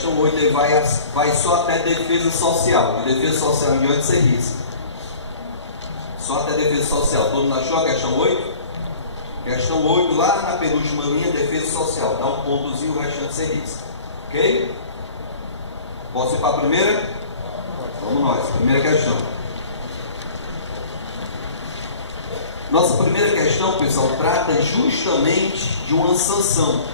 questão 8 ele vai só até defesa social. De defesa social em diante você risca. Só até defesa social. Todo mundo achou a questão 8? Questão 8, lá na penúltima linha, defesa social. Dá um pontozinho, o restante você risca. Ok? Posso ir para a primeira? Vamos nós. Primeira questão. Nossa primeira questão, pessoal, trata justamente de uma sanção.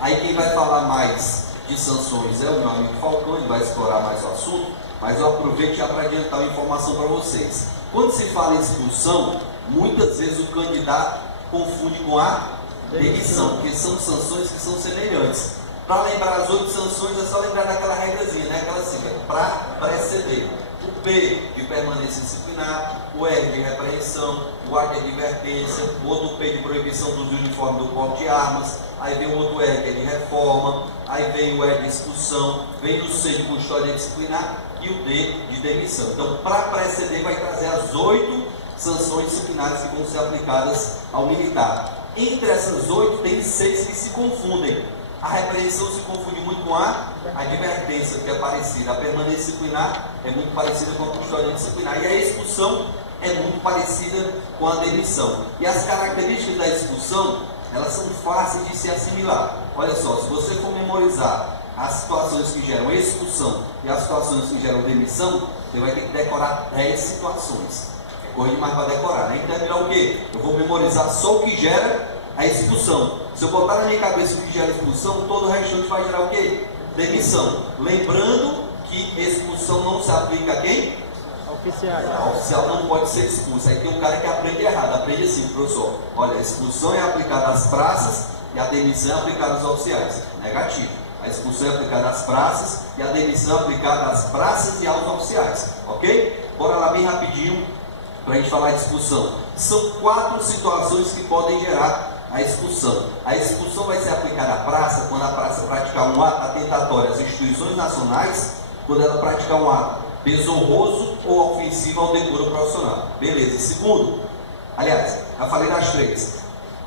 Aí quem vai falar mais de sanções é o meu amigo Falcão, ele vai explorar mais o assunto, mas eu aproveito já para adiantar uma informação para vocês. Quando se fala em expulsão, muitas vezes o candidato confunde com a demissão, porque são sanções que são semelhantes. Para lembrar as 8 sanções, é só lembrar daquela regrazinha, né? Aquela sigla, para preceder. O P de permanência disciplinar, o R de repreensão, o A de advertência, o outro P de proibição do uso uniforme do porte de armas, aí vem o outro R que é de reforma, aí vem o E de expulsão, vem o C de custódia disciplinar e o D de demissão. Então, para preceder, vai trazer as 8 sanções disciplinares que vão ser aplicadas ao militar. Entre essas 8, tem 6 que se confundem. A repreensão se confunde muito com a advertência, que é parecida. A permanência disciplinar é muito parecida com a custódia disciplinar. E a expulsão é muito parecida com a demissão. E as características da expulsão, elas são fáceis de se assimilar. Olha só, se você for memorizar as situações que geram expulsão e as situações que geram demissão, você vai ter que decorar 10 situações. É coisa demais para decorar, né? Então é melhor o quê? Eu vou memorizar só o que gera a expulsão. Se eu botar na minha cabeça o que gera expulsão, todo o restante vai gerar o quê? Demissão. Lembrando que expulsão não se aplica a quem? Oficiais. O oficial não pode ser expulso. Aí tem um cara que aprende errado. Aprende assim, professor. Olha, a expulsão é aplicada às praças e a demissão é aplicada aos oficiais. Negativo. A expulsão é aplicada às praças e a demissão é aplicada às praças e aos oficiais. Ok? Bora lá bem rapidinho para a gente falar de expulsão. São 4 situações que podem gerar a expulsão. A expulsão vai ser aplicada à praça quando a praça praticar um ato atentatório às instituições nacionais, quando ela praticar um ato desonroso ou ofensivo ao decoro profissional. Beleza. E segundo, aliás, já falei das 3.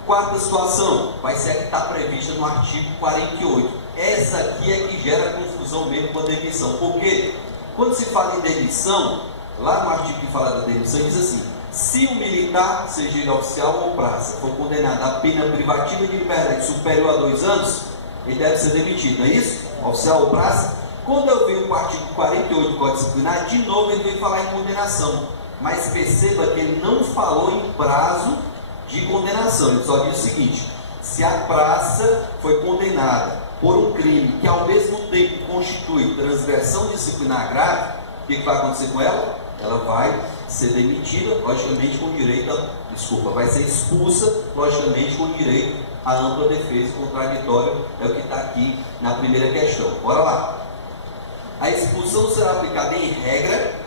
Quarta situação vai ser a que está prevista no artigo 48. Essa aqui é que gera confusão mesmo com a demissão. Por quê? Quando se fala em demissão, lá no artigo que fala da demissão, diz assim: se o militar, seja ele oficial ou praça, for condenado a pena privativa de liberdade superior a 2 anos, ele deve ser demitido, não é isso? Oficial ou praça. Quando eu venho para o artigo 48 do Código Disciplinar, de novo ele vem falar em condenação. Mas perceba que ele não falou em prazo de condenação. Ele só diz o seguinte: se a praça foi condenada por um crime que ao mesmo tempo constitui transgressão disciplinar grave, o que vai acontecer com ela? Ela vai ser demitida, logicamente com direito a, vai ser expulsa, logicamente com direito à ampla defesa contraditória, é o que está aqui na primeira questão. Bora lá. A expulsão será aplicada em regra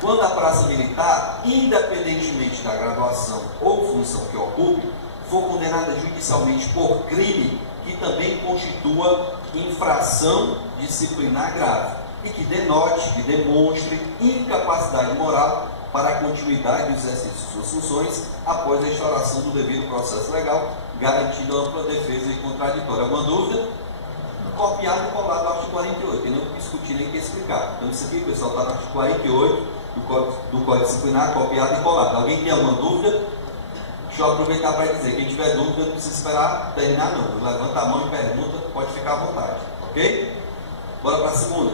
quando a praça militar, independentemente da graduação ou função que ocupe, for condenada judicialmente por crime que também constitua infração disciplinar grave e que denote, que demonstre incapacidade moral para a continuidade do exercício de suas funções após a instauração do devido processo legal, garantindo a ampla defesa e contraditória. Alguma dúvida? Copiado e colado do artigo 48, tem nem o que discutir nem o que explicar. Então isso aqui, pessoal, está no artigo 48 do Código Disciplinar, copiado e colado. Alguém tem alguma dúvida? Deixa eu aproveitar para dizer, quem tiver dúvida não precisa esperar terminar não. Levanta a mão e pergunta, pode ficar à vontade. Ok? Bora para a segunda.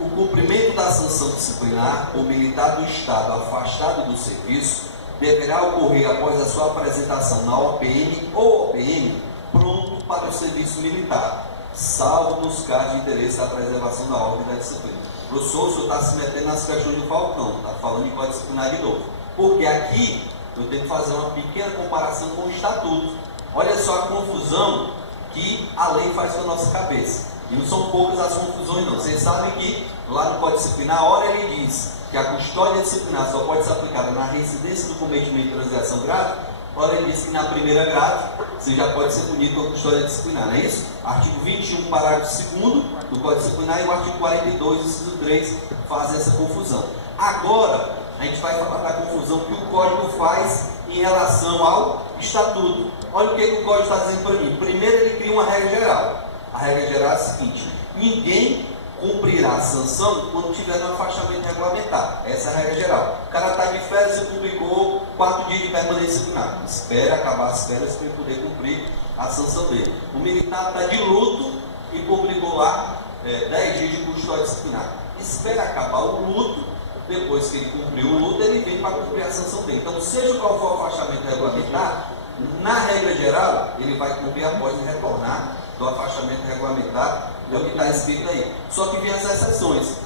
O cumprimento da sanção disciplinar por militar do Estado afastado do serviço deverá ocorrer após a sua apresentação na OPM ou OPM pronto para o serviço militar, salvo nos casos de interesse da preservação da ordem e da disciplina. Professor, o senhor está se metendo nas questões do Falcão, está falando em Código Disciplinar de novo. Porque aqui eu tenho que fazer uma pequena comparação com o Estatuto. Olha só a confusão que a lei faz com a nossa cabeça. E não são poucas as confusões não. Vocês sabem que lá no Código Disciplinar, a hora ele diz que a custódia disciplinar só pode ser aplicada na reincidência do cometimento de transgressão grave, ora ele diz que na primeira grave você já pode ser punido com a custódia disciplinar, não é isso? Artigo 21, parágrafo 2º do Código Disciplinar e o artigo 42, inciso 3 fazem essa confusão. Agora, a gente vai falar da confusão que o Código faz em relação ao Estatuto. Olha o que o Código está dizendo para mim. Primeiro ele cria uma regra geral. A regra geral é a seguinte: ninguém cumprirá a sanção quando tiver no afastamento regulamentar. Essa é a regra geral. O cara está de férias e publicou 4 dias de permanência disciplinar. Espera acabar as férias para ele poder cumprir a sanção dele. O militar está de luto e publicou lá 10 dias de custódia disciplinar. Espera acabar o luto, depois que ele cumpriu o luto, ele vem para cumprir a sanção dele. Então, seja qual for o afastamento regulamentar, na regra geral, ele vai cumprir após retornar do afastamento regulamentar, é o que está escrito aí. Só que vem as exceções.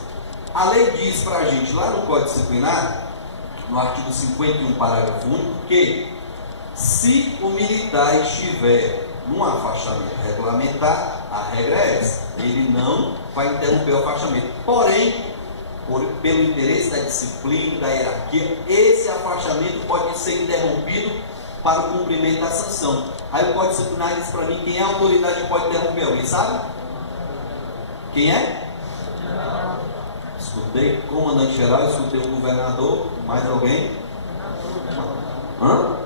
A lei diz para a gente, lá no Código Disciplinar, no artigo 51, parágrafo único, que se o militar estiver num afastamento regulamentar, a regra é essa: ele não vai interromper o afastamento. Porém, pelo interesse da disciplina, da hierarquia, esse afastamento pode ser interrompido para o cumprimento da sanção. Aí o Código Disciplinar diz para mim quem é a autoridade que pode interromper. Alguém sabe? Quem é? Escutei o comandante geral, escutei o governador. Mais alguém? Hã?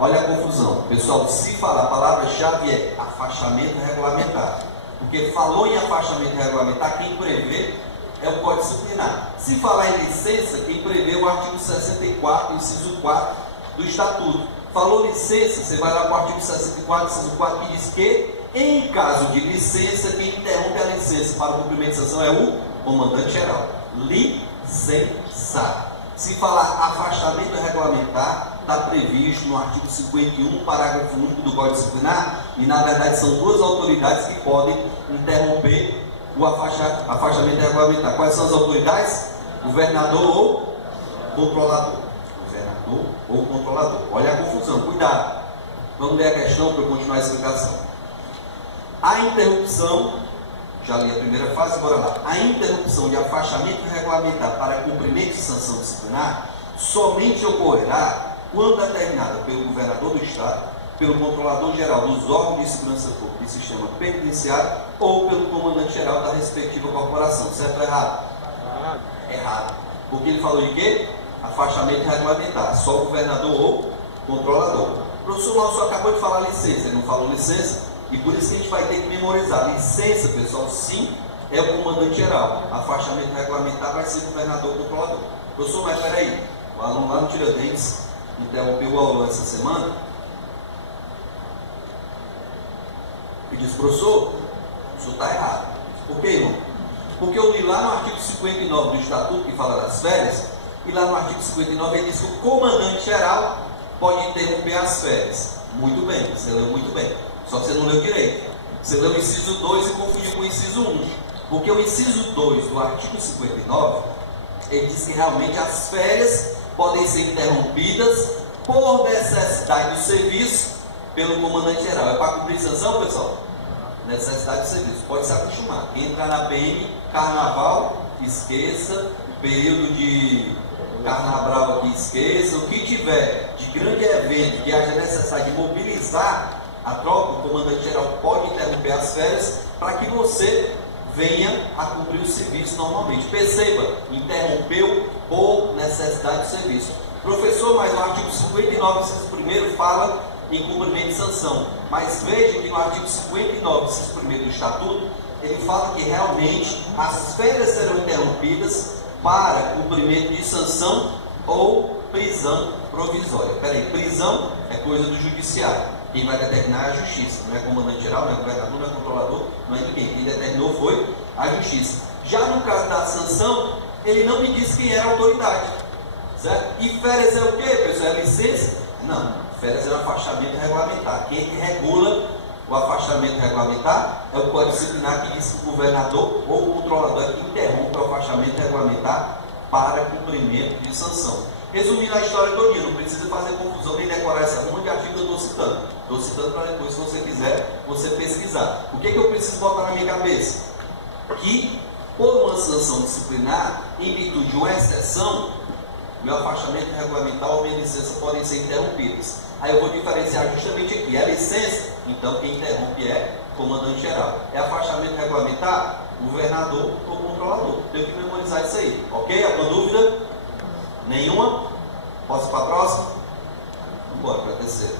Olha a confusão. Pessoal, se falar, a palavra-chave é afastamento regulamentar. Porque falou em afastamento regulamentar, quem prevê é o Código Disciplinar. Se falar em licença, quem prevê é o artigo 64, inciso 4 do Estatuto. Falou licença, você vai lá para o artigo 64, inciso 4, que diz que, em caso de licença, quem interrompe a licença para o cumprimento de sanção é o comandante geral. Licença. Se falar afastamento regulamentar, está previsto no artigo 51, parágrafo único do Código Disciplinar, e na verdade são duas autoridades que podem interromper o afastamento regulamentar. Quais são as autoridades? Governador ou controlador. Governador ou controlador. Olha a confusão, cuidado. Vamos ver a questão para eu continuar a explicação. A interrupção, já li a primeira fase, bora lá. A interrupção de afastamento regulamentar para cumprimento de sanção disciplinar somente ocorrerá quando determinada pelo governador do Estado, pelo controlador geral dos órgãos de segurança pública e sistema penitenciário ou pelo comandante geral da respectiva corporação. Certo ou errado? Errado. Porque ele falou de quê? Afastamento regulamentar. Só o governador ou controlador. O professor nosso acabou de falar licença, ele não falou licença, e por isso que a gente vai ter que memorizar. Licença, pessoal, sim, é o comandante geral. Afastamento regulamentar vai ser o governador ou controlador. Professor, mas peraí, o aluno lá no Tiradentes interrompeu o aula essa semana e disse: professor, isso está errado. Por quê, irmão? Porque eu li lá no artigo 59 do Estatuto, que fala das férias, e lá no artigo 59 ele diz que o comandante geral pode interromper as férias. Muito bem, você leu muito bem. Só que você não leu direito. Você leu o inciso 2 e confundiu com o inciso 1. Porque o inciso 2 do artigo 59, ele diz que realmente as férias podem ser interrompidas por necessidade do serviço pelo comandante geral. É para cumprir sanção, pessoal? Necessidade do serviço. Pode se acostumar. Quem entrar na PM, carnaval, esqueça. Período de carnaval aqui, esqueça. O que tiver de grande evento que haja necessidade de mobilizar a tropa, o comandante geral pode interromper as férias para que você venha a cumprir o serviço normalmente. Perceba, interrompeu por necessidade do serviço. Professor, mas o artigo 59, inciso 1 fala em cumprimento de sanção. Mas veja que no artigo 59, inciso 1 do Estatuto, ele fala que realmente as férias serão interrompidas para cumprimento de sanção ou prisão provisória. Peraí, prisão é coisa do judiciário. Quem vai determinar é a justiça. Não é comandante geral, não é governador, não é controlador, não é ninguém. Quem determinou foi a justiça. Já no caso da sanção, ele não me disse quem era a autoridade. Certo? E férias é o quê, pessoal? É licença? Não. Férias é o afastamento regulamentar. Quem regula o afastamento regulamentar é o Código Disciplinar, que diz que o governador ou o controlador é que interrompe o afastamento regulamentar para cumprimento de sanção. Resumindo a história todinha, não precisa fazer confusão nem decorar essa monte de artigo que eu estou citando. Estou citando para depois, se você quiser, você pesquisar. O que eu preciso botar na minha cabeça? Que, por uma sanção disciplinar, em virtude de uma exceção, meu afastamento regulamentar ou minha licença podem ser interrompidas. Aí eu vou diferenciar justamente aqui. É licença? Então quem interrompe é comandante geral. É afastamento regulamentar? Governador ou controlador. Tenho que memorizar isso aí. Ok? Alguma dúvida? Nenhuma? Posso ir para a próxima? Vamos embora para a terceira.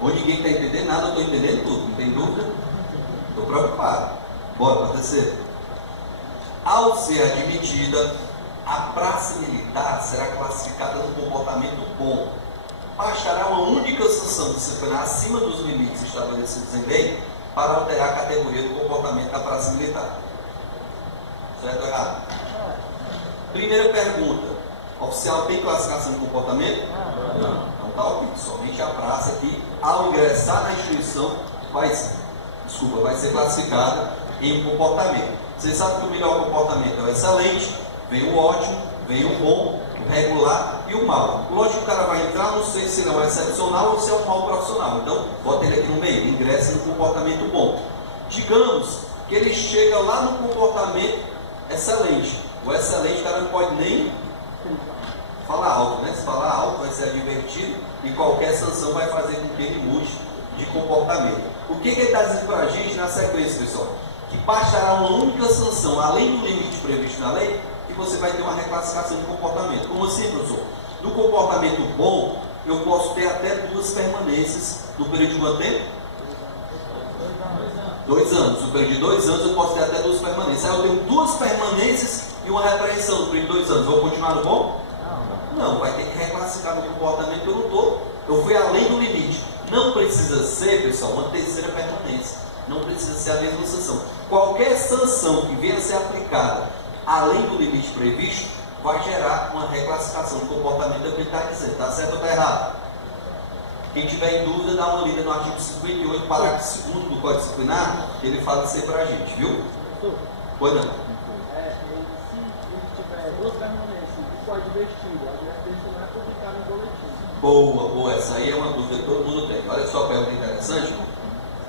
Ou ninguém está entendendo nada, eu estou entendendo tudo, não tem dúvida? Estou preocupado. Bora para a terceira. Ao ser admitida, a praça militar será classificada no comportamento bom. Bastará uma única sanção disciplinar acima dos limites estabelecidos em lei para alterar a categoria do comportamento da praça militar. Certo ou errado? Primeira pergunta: oficial tem classificação de comportamento? Não. Então está ok. Somente a praça que, ao ingressar na instituição, vai ser classificada em comportamento. Vocês sabem que o melhor comportamento é o excelente, vem o ótimo, vem o bom, o regular e o mal. Lógico que o cara vai entrar, não sei se ele é um excepcional ou se é um mau profissional. Então, bota ele aqui no meio, ingressa no comportamento bom. Digamos que ele chega lá no comportamento excelente. O excelente, o cara não pode nem falar alto, né? Se falar alto, vai ser advertido e qualquer sanção vai fazer com que ele mude de comportamento. O que ele está dizendo para a gente na sequência, pessoal? Que bastará uma única sanção, além do limite previsto na lei, que você vai ter uma reclassificação de comportamento. Como assim, professor? No comportamento bom, eu posso ter até 2 permanências no período de quanto tempo? 2 anos. No período de 2 anos, eu posso ter até 2 permanências. Aí eu tenho 2 permanências e uma repreensão no período de 2 anos. Vou continuar no bom? Não, vai ter que reclassificar no comportamento que eu não estou. Eu fui além do limite. Não precisa ser, pessoal, uma terceira permanência. Não precisa ser a mesma sanção. Qualquer sanção que venha a ser aplicada além do limite previsto, vai gerar uma reclassificação de comportamento que ele está dizendo. Está certo ou está errado? Quem tiver em dúvida, dá uma lida no artigo 58, parágrafo 2º do Código Disciplinar, que ele fala isso aí para a gente, viu? Pois não. Se ele tiver 2 permanências e for advertido, a advertência não é publicada em boletim. Boa, essa aí é uma dúvida que todo mundo tem. Olha só a pergunta interessante.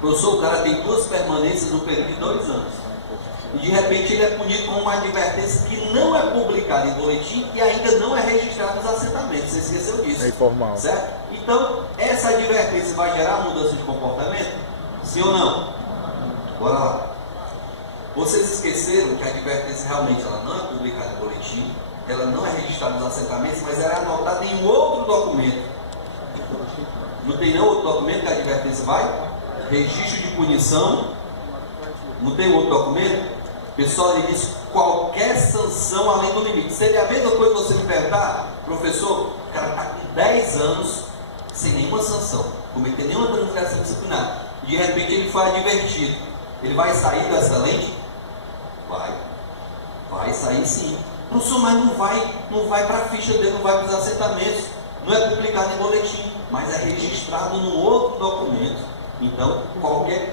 Professor, o cara tem 2 permanências no período de 2 anos. E de repente ele é punido com uma advertência que não é publicada em boletim e ainda não é registrada nos assentamentos. Você esqueceu disso? É informal. Certo? Então, essa advertência vai gerar mudança de comportamento? Sim ou não? Bora lá. Vocês esqueceram que a advertência realmente ela não é publicada em boletim, ela não é registrada nos assentamentos, mas ela é anotada em outro documento. Não tem nenhum outro documento que a advertência vai? Registro de punição. Não tem outro documento? Pessoal, ele diz qualquer sanção além do limite. Seria a mesma coisa que você me perguntar, professor, o cara está com 10 anos sem nenhuma sanção, cometer nenhuma transgressão disciplinar, e de repente ele foi advertido. Ele vai sair do excelente? Vai sair sim. Professor, mas não vai para a ficha dele, não vai para os assentamentos, não é publicado em boletim, mas é registrado no outro documento. Então,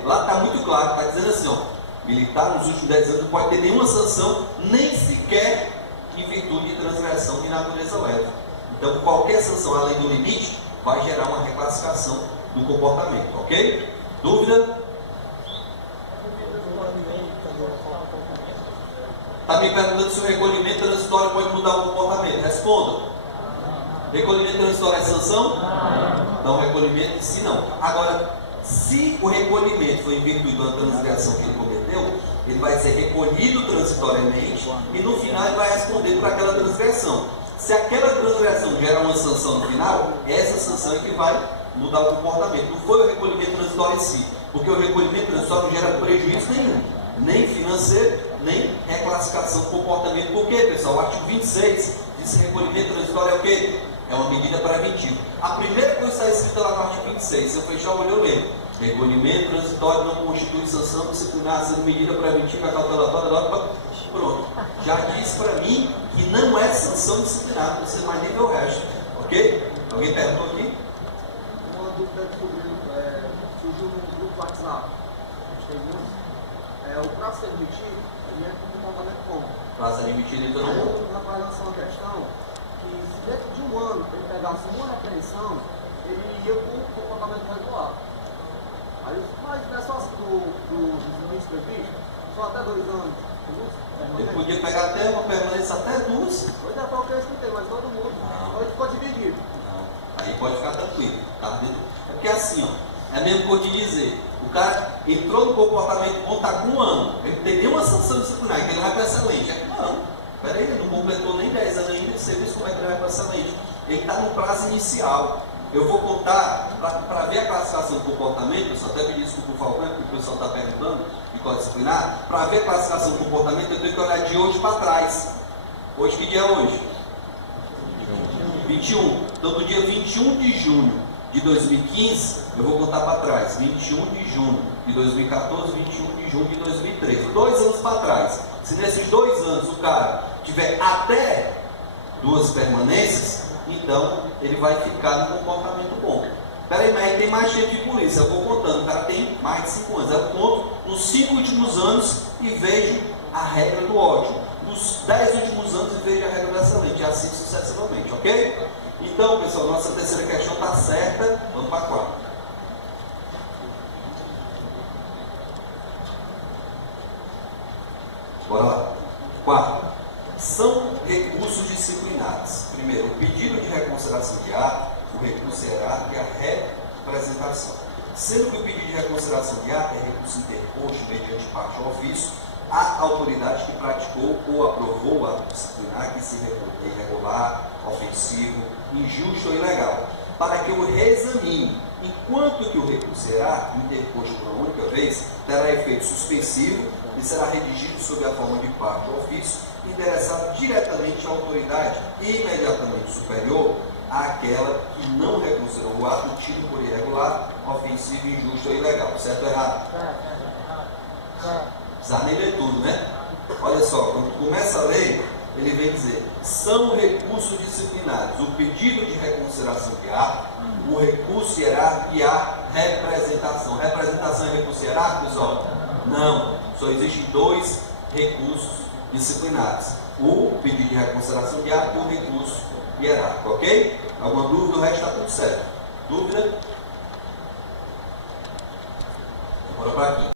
lá está muito claro, está dizendo assim, ó, militar nos últimos 10 anos não pode ter nenhuma sanção, nem sequer em virtude de transgressão de natureza leve. Então, qualquer sanção além do limite vai gerar uma reclassificação do comportamento, ok? Dúvida? Está me perguntando se o recolhimento transitório pode mudar o comportamento. Responda. Recolhimento transitório é sanção? Não, recolhimento em si não. Agora, se o recolhimento foi em virtude de uma transgressão que ele cometeu, ele vai ser recolhido transitoriamente e no final ele vai responder por aquela transgressão. Se aquela transgressão gera uma sanção no final, essa sanção é que vai mudar o comportamento. Não foi o recolhimento transitório em si, porque o recolhimento transitório não gera prejuízo nenhum, nem financeiro, nem reclassificação do comportamento. Por quê, pessoal? O artigo 26 diz que recolhimento transitório é o quê? É uma medida preventiva. A primeira coisa que está escrita lá no artigo 26, se eu fechar o olho eu leio: recolhimento transitório não constitui sanção disciplinar, sendo medida preventiva, cautelatória, pronto. Já disse para mim que não é sanção disciplinar, você mais nem vê o resto. Ok? Alguém perguntou aqui? Uma dúvida que surgiu no grupo WhatsApp. O prazo ser emitido, ele é como comportamento como? Prazo ser emitido, então não vou. Na avaliação da questão, que se dentro de um ano ele pegasse uma repreensão, ele iria para o comportamento regular. Aí, mas não é só assim dos limites previstos, só até 2 anos. Ele podia pegar até uma permanência até 2. Pois é, foi o que eu escutei, mas todo mundo. Então ele ficou dividido. Não, aí pode ficar tranquilo. Tá? É porque assim, ó, é mesmo que eu te dizer, o cara entrou no comportamento bom, está com 1 ano, ele tem nenhuma sanção disciplinar, que ele vai para excelente. Não, peraí, ele não completou nem 10 anos ainda, você viu como é que ele vai para excelente. Ele está no prazo inicial. eu vou contar, para ver a classificação do comportamento, pessoal, até me desculpa por favor, porque o pessoal está perguntando, e pode disciplinar, para ver a classificação do comportamento, eu tenho que olhar de hoje para trás. Hoje, que dia é hoje? 21. Então, do dia 21 de junho de 2015, eu vou contar para trás. 21 de junho de 2014, 21 de junho de 2013. 2 anos para trás. Se nesses 2 anos o cara tiver até 2 permanências, então ele vai ficar no comportamento bom. Peraí, mas tem mais tempo de polícia. Eu vou contando. O cara tem mais de 5 anos. Eu conto nos 5 últimos anos e vejo a regra do ótimo. Nos 10 últimos anos e vejo a regra do excelente. E assim sucessivamente, ok? Então, pessoal, nossa terceira questão está certa. Vamos para a quarta. Bora lá. Quarta. São recursos disciplinares. Primeiro, o pedido de reconsideração de ato, o recurso hierárquico e a representação. Sendo que o pedido de reconsideração de ato é recurso interposto mediante parte ao ofício, a autoridade que praticou ou aprovou o ato disciplinar que se reportou irregular, ofensivo, injusto ou ilegal, para que o reexamine, enquanto que o recurso hierárquico, interposto por uma única vez, terá efeito suspensivo e será redigido sob a forma de parte ao ofício, endereçado diretamente à autoridade imediatamente superior àquela que não reconsiderou o ato tido por irregular, ofensivo, injusto ou ilegal. Certo ou errado? Precisa nem ler tudo, né? Olha só, quando começa a ler, ele vem dizer, são recursos disciplinares, o pedido de reconsideração de ato, o recurso hierárquico e a representação. Representação é recurso hierárquico, pessoal? Não, só existem 2 recursos disciplinares. O pedido de reconsideração de ato e o recurso hierárquico, ok? Alguma dúvida? O resto está tudo certo. Dúvida? Bora para aqui.